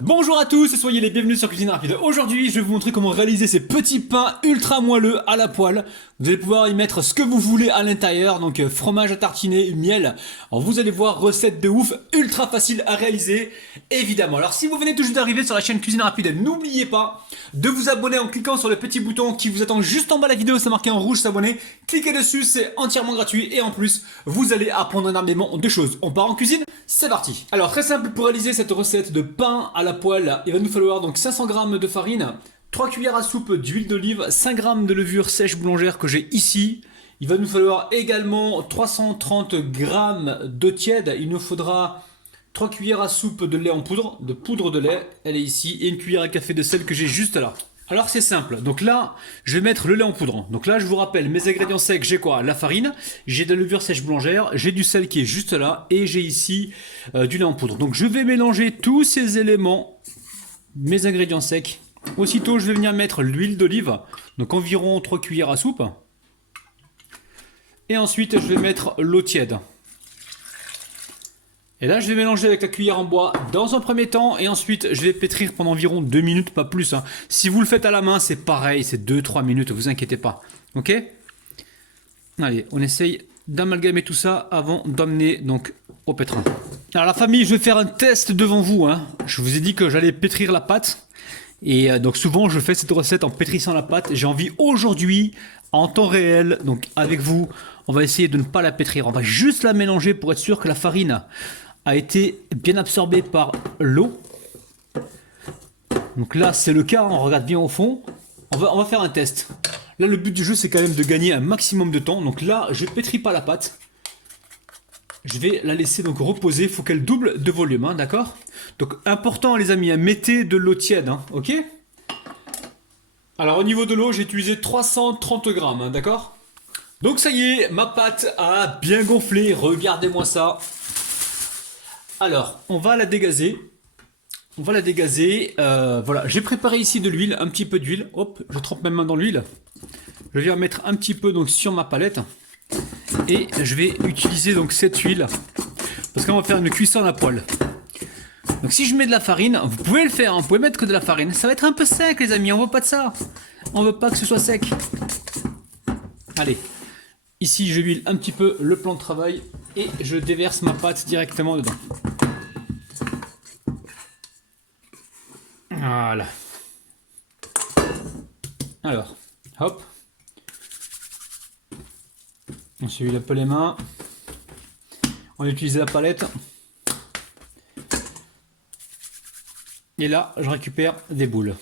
Bonjour à tous et soyez les bienvenus sur Cuisine Rapide. Aujourd'hui, je vais vous montrer comment réaliser ces petits pains ultra moelleux à la poêle. Vous allez pouvoir y mettre ce que vous voulez à l'intérieur, donc fromage à tartiner, miel. Alors vous allez voir, recette de ouf, ultra facile à réaliser, évidemment. Alors si vous venez tout juste d'arriver sur la chaîne Cuisine Rapide, n'oubliez pas de vous abonner en cliquant sur le petit bouton qui vous attend juste en bas de la vidéo, c'est marqué en rouge s'abonner. Cliquez dessus, c'est entièrement gratuit et en plus, vous allez apprendre énormément de choses. On part en cuisine, c'est parti. Alors très simple, pour réaliser cette recette de pain à la poêle, il va nous falloir donc 500 g de farine, 3 cuillères à soupe d'huile d'olive, 5 g de levure sèche boulangère que j'ai ici. Il va nous falloir également 330 g d'eau tiède. Il nous faudra 3 cuillères à soupe de lait en poudre, de poudre de lait, elle est ici, et une cuillère à café de sel que j'ai juste là. Alors c'est simple, donc là je vais mettre le lait en poudre. Donc là je vous rappelle mes ingrédients secs, j'ai quoi? La farine, j'ai de la levure sèche boulangère, j'ai du sel qui est juste là et j'ai ici du lait en poudre. Donc je vais mélanger tous ces éléments, mes ingrédients secs. Aussitôt je vais venir mettre l'huile d'olive, donc environ 3 cuillères à soupe. Et ensuite je vais mettre l'eau tiède. Et là, je vais mélanger avec la cuillère en bois dans un premier temps et ensuite, je vais pétrir pendant environ 2 minutes, pas plus. Hein. Si vous le faites à la main, c'est pareil, c'est 2-3 minutes, vous inquiétez pas. Ok? Allez, on essaye d'amalgamer tout ça avant d'emmener donc au pétrin. Alors la famille, je vais faire un test devant vous. Hein. Je vous ai dit que j'allais pétrir la pâte. Et donc souvent, je fais cette recette en pétrissant la pâte. J'ai envie aujourd'hui, en temps réel, donc avec vous, on va essayer de ne pas la pétrir. On va juste la mélanger pour être sûr que la farine a été bien absorbé par l'eau. Donc là c'est le cas, on regarde bien au fond. On va faire un test. Là le but du jeu c'est quand même de gagner un maximum de temps. Donc là je pétris pas la pâte. Je vais la laisser donc reposer. Il faut qu'elle double de volume, hein, d'accord? Donc important les amis, hein, mettez de l'eau tiède, hein, ok? Alors au niveau de l'eau j'ai utilisé 330 grammes, hein, d'accord? Donc ça y est, ma pâte a bien gonflé, regardez-moi ça. Alors, on va la dégazer. On va la dégazer. Voilà, j'ai préparé ici de l'huile, un petit peu d'huile. Hop, je trempe ma main dans l'huile. Je vais en mettre un petit peu donc sur ma palette. Et je vais utiliser donc cette huile. Parce qu'on va faire une cuisson à la poêle. Donc si je mets de la farine, vous pouvez le faire, hein, vous pouvez mettre que de la farine. Ça va être un peu sec les amis, on veut pas de ça. On veut pas que ce soit sec. Allez, ici je huile un petit peu le plan de travail. Et je déverse ma pâte directement dedans. Voilà. Alors, hop. On se huile un peu les mains. On utilise la palette. Et là, je récupère des boules.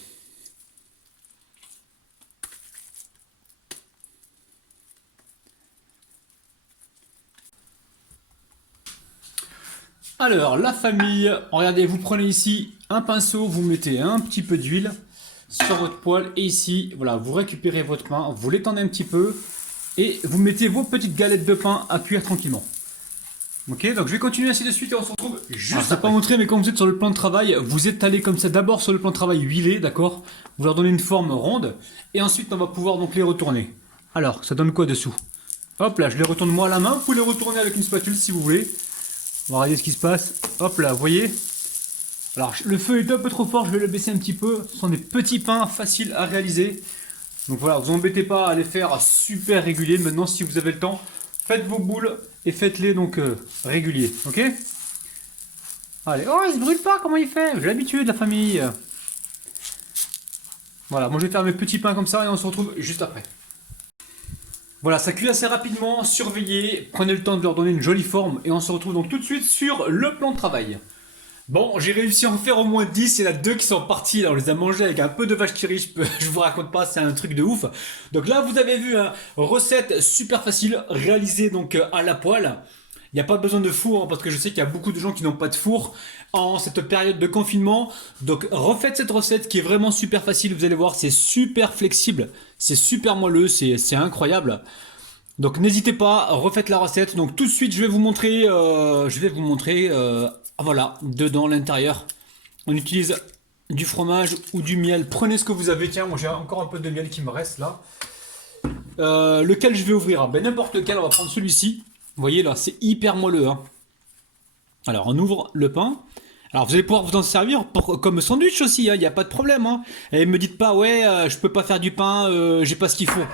Alors, la famille, regardez, vous prenez ici un pinceau, vous mettez un petit peu d'huile sur votre poêle et ici, voilà, vous récupérez votre pain, vous l'étendez un petit peu et vous mettez vos petites galettes de pain à cuire tranquillement. Ok, donc je vais continuer ainsi de suite et on se retrouve juste après. Je ne vais pas montrer, mais quand vous êtes sur le plan de travail, vous étalez comme ça d'abord sur le plan de travail huilé, d'accord? Vous leur donnez une forme ronde et ensuite on va pouvoir donc les retourner. Alors, ça donne quoi dessous? Hop là, je les retourne moi à la main, vous pouvez les retourner avec une spatule si vous voulez. On va regarder ce qui se passe. Hop là, vous voyez? Alors, le feu est un peu trop fort, je vais le baisser un petit peu. Ce sont des petits pains faciles à réaliser. Donc voilà, vous embêtez pas à les faire super réguliers. Maintenant, si vous avez le temps, faites vos boules et faites-les donc réguliers. Ok? Allez, oh, il se brûle pas, comment il fait? J'ai l'habitude, la famille. Voilà, moi je vais faire mes petits pains comme ça et on se retrouve juste après. Voilà, ça cuit assez rapidement, surveillez, prenez le temps de leur donner une jolie forme et on se retrouve donc tout de suite sur le plan de travail. Bon, j'ai réussi à en faire au moins 10, il y en a 2 qui sont partis, là on les a mangés avec un peu de vache qui rit, je vous raconte pas, c'est un truc de ouf. Donc là vous avez vu, hein, recette super facile, réalisée donc à la poêle. Il n'y a pas besoin de four, hein, parce que je sais qu'il y a beaucoup de gens qui n'ont pas de four en cette période de confinement. Donc refaites cette recette qui est vraiment super facile, vous allez voir, c'est super flexible, c'est super moelleux, c'est incroyable. Donc n'hésitez pas, refaites la recette. Donc tout de suite je vais vous montrer, voilà, dedans l'intérieur. On utilise du fromage ou du miel. Prenez ce que vous avez. Tiens, moi j'ai encore un peu de miel qui me reste là. Lequel je vais ouvrir? Ben n'importe lequel, on va prendre celui-ci. Vous voyez là, c'est hyper moelleux. Hein. Alors on ouvre le pain. Alors vous allez pouvoir vous en servir comme sandwich aussi, il n'y a pas de problème. Hein. Et me dites pas, ouais, je peux pas faire du pain, j'ai pas ce qu'il faut.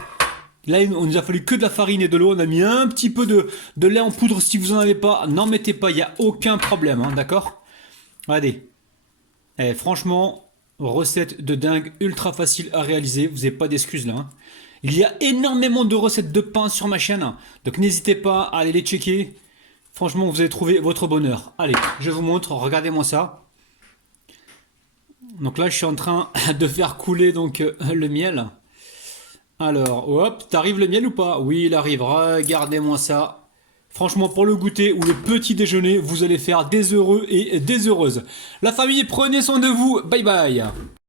Là, on nous a fallu que de la farine et de l'eau. On a mis un petit peu de lait en poudre si vous en avez pas. N'en mettez pas, il n'y a aucun problème, hein, d'accord? Allez. Franchement, recette de dingue, ultra facile à réaliser. Vous n'avez pas d'excuses là. Hein. Il y a énormément de recettes de pain sur ma chaîne. Donc n'hésitez pas à aller les checker. Franchement, vous allez trouver votre bonheur. Allez, je vous montre. Regardez-moi ça. Donc là, je suis en train de faire couler donc le miel. Alors, hop, t'arrives le miel ou pas? Oui, il arrive. Regardez-moi ça. Franchement, pour le goûter ou le petit déjeuner, vous allez faire des heureux et des heureuses. La famille, prenez soin de vous. Bye bye.